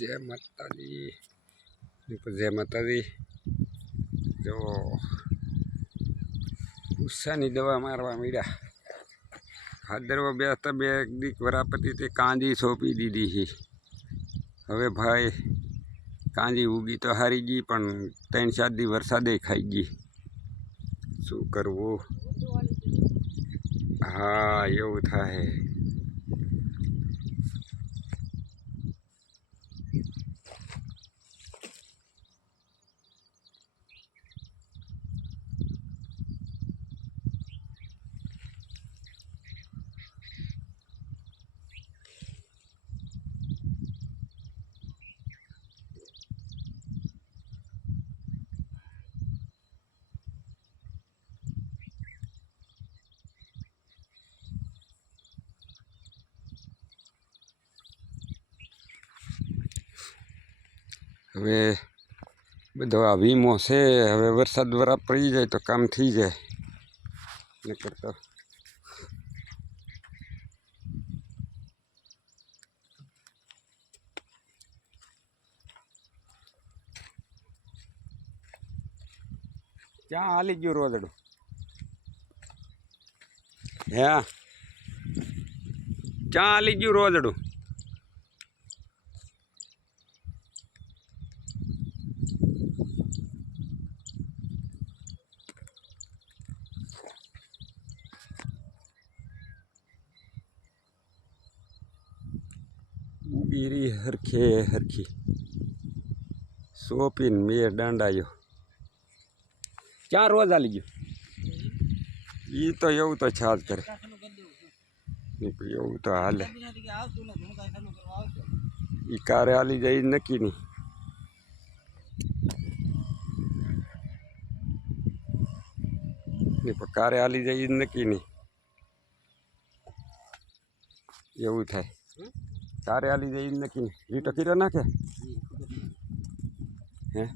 जय माता दी। जय माता दी। जो गुस्सानी दवा मारवा मीडा भादरवा बेसता बे दीक वरापति ते कांजी सोंपी दीधी ही। हवे भाई कांजी उगी तो हारी गई पण 3-4 दी वरसादे खाई गई। शू करवू? हाँ एवं थाय। हवे बधो आ वीमो छे। हवे वरसाद वरा पड़ी जाए तो काम थी जाए। नकर तो क्या हाली गयो रोदड़ो? हाँ क्या हाली गयो रोदड़ो? बीरी हरखे हरखी सोपीन मेर डांडायो क्या रोज आली गयो? ई तो एवं तो छाज करे एवं तो हाले। ई कारे आली जाए नक्की नहीं। कारे आली जाए नक्की नहीं एवं थाय। कारे आली जाए नक्की नहीं। रीटो कीरो नाखे हैं?